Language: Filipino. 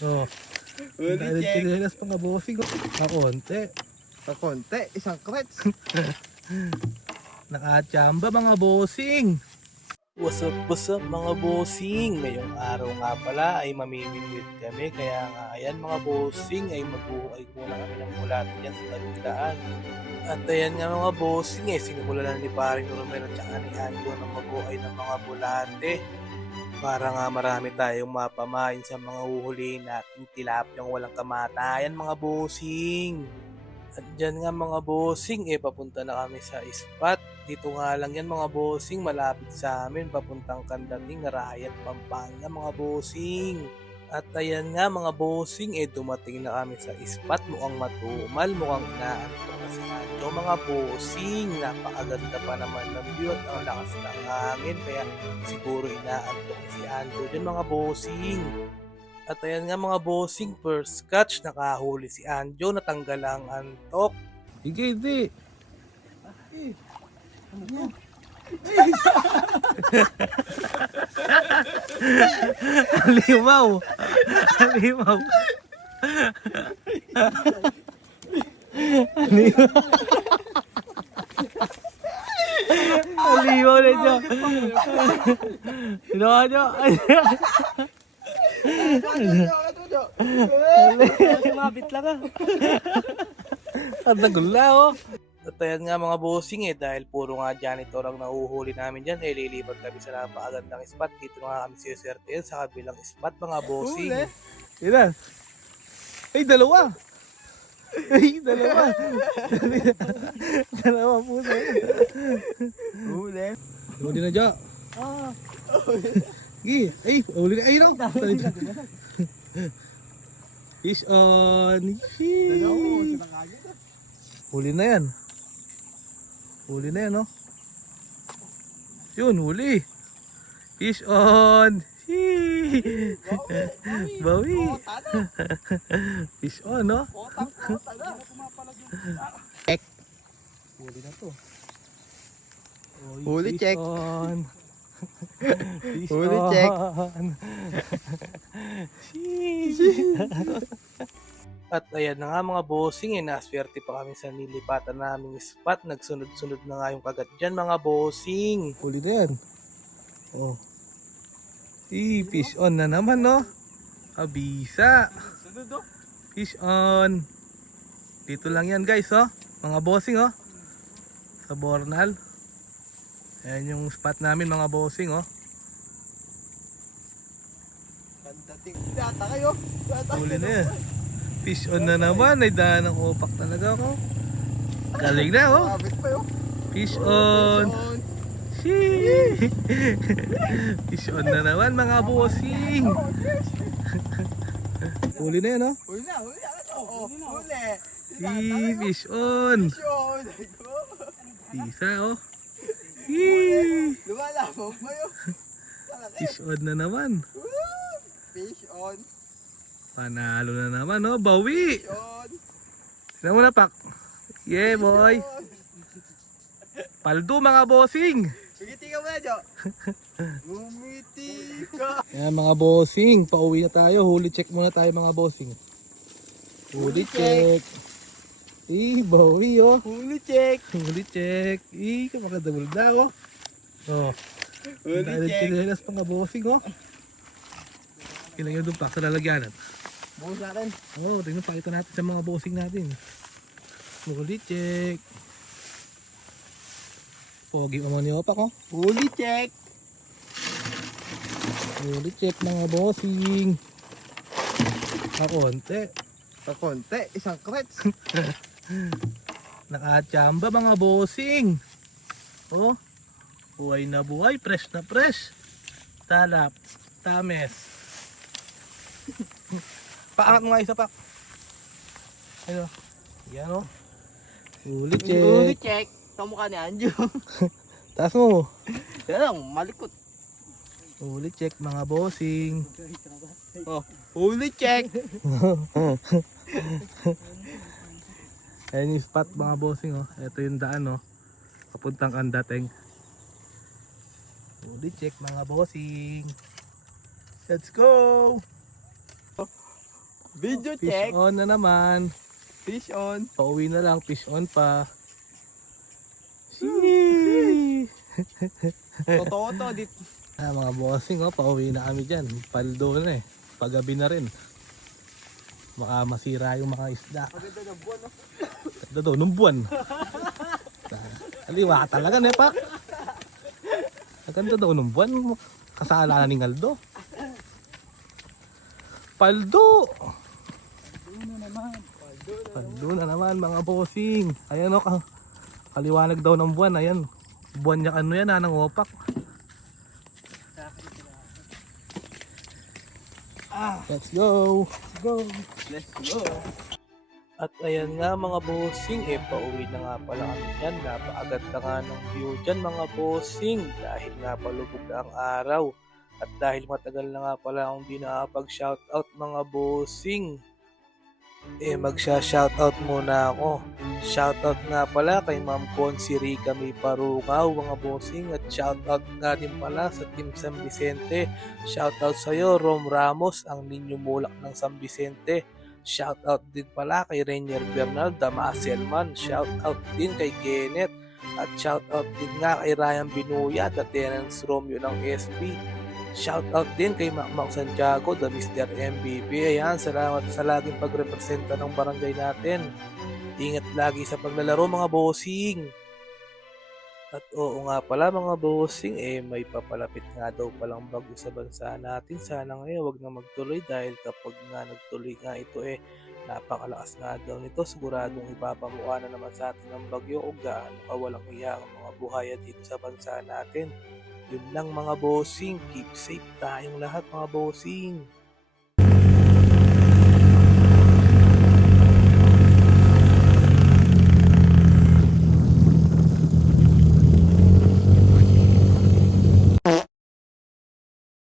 Oh. Dahil chinelas pa nga bossing. Pakonti. Pakonti, isang krets. Nakachamba mga bossing. What's up mga bossing? Ngayong araw nga pala ay mamimingwit kami. Kaya nga ayan mga bossing ay magbuhay muna kami ng bulate dyan sa tabing-daan. At ayan nga mga bossing sinimula na ni paring Romero at saka ni Anjo na magbuhay ng mga bulate. Para nga marami tayong mapamain sa mga uhulihin nating tilapiyang walang kamatayan mga bossing. At dyan nga mga bossing, papunta na kami sa spot. Dito nga lang yan mga bossing, malapit sa amin, papuntang Kandating, Rayat, Pampanga mga bossing. At ayan nga mga bossing, dumating na kami sa spot, mukhang matumal, mukhang inaantok na si Anjo mga bossing. Napakaganda pa naman ng view at ang lakas ng hangin, kaya siguro inaantok si Anjo dyan mga bossing. At ayan nga mga bossing, first catch, nakahuli si Anjo, natanggal ang antok. Sige, di. Halimaw. Halimaw. Halimaw. Halimaw na dyan. Hinawa nyo. Sumabit lang ah. Ang nagula oh. At ayan nga mga bossing dahil puro nga janitor ang nahuhuli namin dyan, lilipat kami sa napakagandang spot. Dito nga kami sa USRTL sa kabilang spot mga bossing. Ilan? Ay, dalawa. Ay, dalawa. Dalawa po sa Huli. huli na dyan. Gi, ay, huli na. Ay, no. Fish on. Huli na yan. Huli na yan, no? Yun, huli. Fish on. Bawi. Fish on, no? Check. Huli na to. Oy, Huli, fish check. on. Fish Huli, check. on. At ayan na nga mga bossing, naswerte pa kami sa nilipatan naming spot. Nagsunod-sunod na nga yung kagat dyan mga bossing. Huli na yan. Oh. Fish on na naman, no? Kabisa. Fish on. Dito lang yan guys, oh. Mga bossing, oh. Sa Bornal. Ayan yung spot namin mga bossing, oh. Kandating. Data kayo. Huli na yan. Fish on na naman. Ay daan ng opak talaga ako. Galing na, oh. Sabit pa yun. Fish on. Shee! Fish on na naman mga bossing. Huli na yan, oh. Huli na. Oo, huli. Fish on. Yun. Isa, oh. Yee! Lumalabog mo yun. Fish on na naman. Fish on. Panalo na naman, oh. Bawi! Fish on. Sino mo na, Pak? Yeah, boy. Paldo, mga bossing. Gumiti ka muna, Jo. Gumiti ka. Ayan, mga bossing. Pauwi na tayo. Huli check muna tayo, mga bossing. Huli check. Bawi, oh. Huli check. Huli check. Kapakadabol na, oh. Oh. Huli Dahil check. chinelas pa nga bossing, oh. Kailangan doon pa sa lalagyanan. Buhos natin. Oo, tingnan pakita natin sa mga bossing natin. Huli check. Pogi pa man ni Opak, oh. Huli check. Huli check mga bossing. Pakonti. Pakonti, isang krets. Nakachamba mga bossing. Oh. Buhay na buhay, fresh na fresh. Talap, tames. Paangat mo nga isa, Pak. Ayun. Yan, oh. Huli check. Huli check. Kamukha ni Anjo. Taas mo. Yan lang, malikot. Huli check mga bossing. Oh, huli check. Ayan yung spot mga bossing, oh. Ito yung daan, oh. Papuntang Kandating. Huli check mga bossing. Let's go! Video Fish check. on na naman. Fish on. Pauwi na lang, fish on pa. Sheesh! Totoo to. Mga bossing, pauwi na kami dyan. Paldo na eh. Paggabi na rin. Baka masira yung mga isda. Maganda ng buwan, no? Ganda daw, nung buwan. Aliwa ka talaga, Nepak. Ganda daw nung buwan. Kasalanan ni Aldo. Paldo! Paldo na naman mga bossing. Ayan kaliwanag daw ng buwan. Ayan. Buwan niya ano yan, ng opak. Let's go! Let's go. At ayan nga mga bossing, pauwi na nga pala kami dyan. Napakaganda nga ng view dyan mga bossing. Dahil nga palubog na ang araw. At dahil matagal na nga pala akong di nakapag-shoutout mga bossing. Magsha-shoutout muna ako. Shoutout nga pala kay Ma'am Consi Rica May Parungaw mga bossing. At shoutout nga din pala sa Team San Vicente. Shoutout sa'yo Rom Ramos, ang ninyo mulak ng San Vicente. Shoutout din pala kay Rainier Bernal Damaselman. Shoutout din kay Kenneth. At shoutout din nga kay Ryan Binuya, the Terence Romeo ng SB. Shoutout din kay Macmac Santiago, the Mr. MVP. Ayan, salamat sa laging pagrepresenta ng barangay natin. Ingat lagi sa paglalaro mga bossing. At oo nga pala mga bossing, may papalapit nga daw palang bagyo sa bansa natin. Sana ngayon wag na magtuloy dahil kapag nga nagtuloy nga ito napakalakas nga daw nito. Siguradong ipapamukha na naman sa atin ng bagyo o gaano kawalang iya ang mga buhaya dito sa bansa natin. Yun lang mga bossing, keep safe tayong lahat mga bossing.